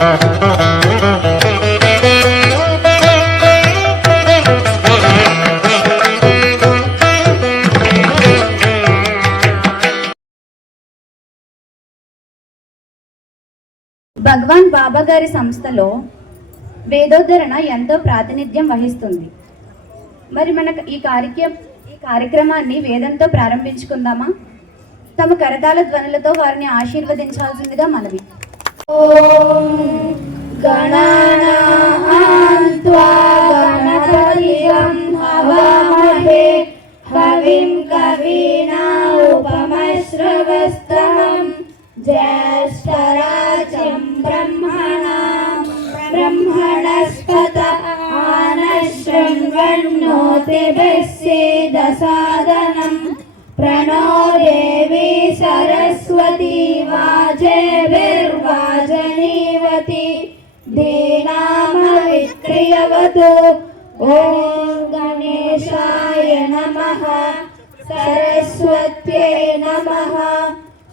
భగవాన్ బాబా గారి సంస్థలో వేదోద్ధరణ ఎంతో ప్రాతినిధ్యం వహిస్తుంది. మరి మనకు ఈ కార్యక్రమాన్ని వేదంతో ప్రారంభించుకుందామా? తమ కరతాళ ధ్వనులతో వారిని ఆశీర్వదించాల్సిందిగా మనవి. ఓం గణానాం త్వా గణపతిం హవామహే కవిం కవీనా ఉపమశ్రవస్తమం జ్యేష్ఠరాజం బ్రహ్మణస్పత ఆనశృణ్వన్నోతిభిస్సేదసాదనం ప్రణో దేవీ సరస్వతి వాజేభిర్వాజనీవతి ధీనామవిక్రియవతు. ఓం గణేశాయ నమః సరస్వత్యై నమః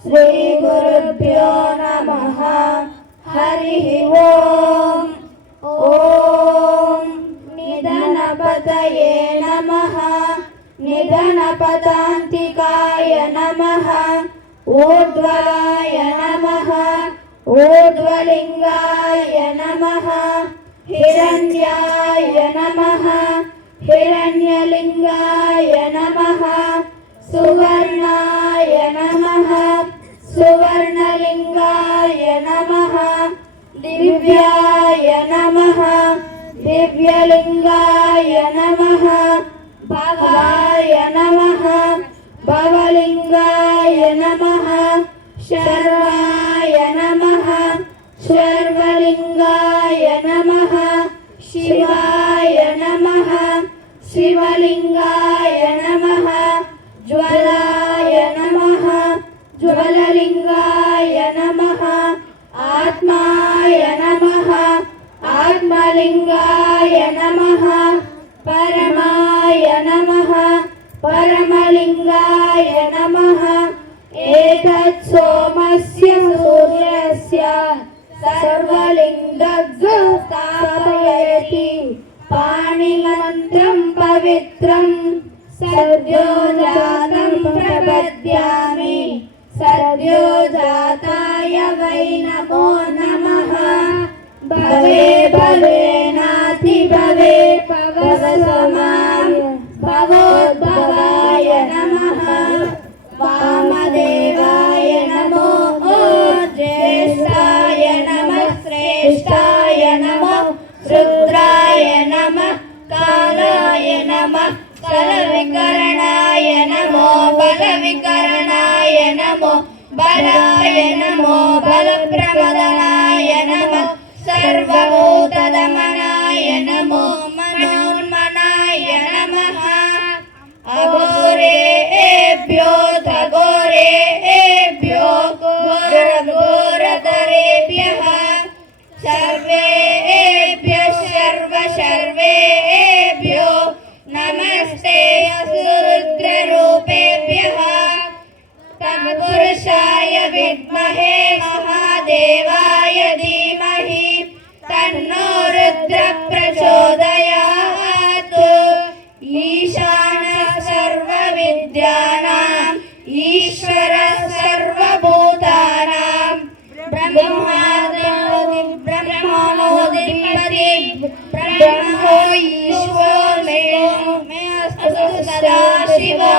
శ్రీ గురుభ్యో నమః. హరి ఓం. ఓం నిధనపతయే నమః నిధనపతాంతికాయ నమః. ఊర్ధ్వాయ నమః ఊర్ధ్వలింగాయ నమః. హిరణ్యాయ నమః హిరణ్యలింగాయ నమః. సువర్ణాయ నమః సువర్ణలింగాయ నమః. దివ్యాయ నమః దివ్యలింగాయ నమః. భవాయ నమః భవలింగాయ నమః. శర్వాయ నమః శర్వలింగాయ నమః. శివాయ నమః శివలింగాయ నమః. జ్వలాయ నమః జ్వలలింగాయ నమః. ఆత్మాయ నమః ఆత్మలింగాయ నమః. పరమాయ నమః పరమలింగాయ నమః. ఏతత్ సోమస్య సూర్యస్య సర్వలింగగ్గు స్థాపయతి పాణిమంత్రం పవిత్రం సద్యోజాతం ప్రపద్యామి. సద్యోజాతాయ వై నమో నమః. భవే భవే నాతి భవే భవసమాం భవోద్భవాయ నమః. వామదేవాయ నమో జ్యేష్ఠాయ నమః శ్రేష్ఠాయ నమః. రుద్రాయ నమః కాలాయ నమః. కలవికరణాయ నమో బలవికరణాయ నమో. బలాయ నమో బలప్రమదనాయ నమః. సర్వభూతదమనాయ నమో మనోన్మనాయ నమః. అఘోరేభ్యో ఘోరేభ్యో ఘోరఘోరతరేభ్యః. సర్వేభ్యః సర్వసర్వేభ్యో నమస్తే రుద్రరూపేభ్యః. తత్పురుషాయ విద్మహే మహాదేవాయ ధీమహి తన్నో రుద్ర ప్రచోదయాత్. ఈశానః సర్వవిద్యానాం ఈశ్వరః సర్వభూతానాం. బ్రహ్మణోధిపతి బ్రహ్మో ఈశ్వరో మే అస్తు సదాశివో.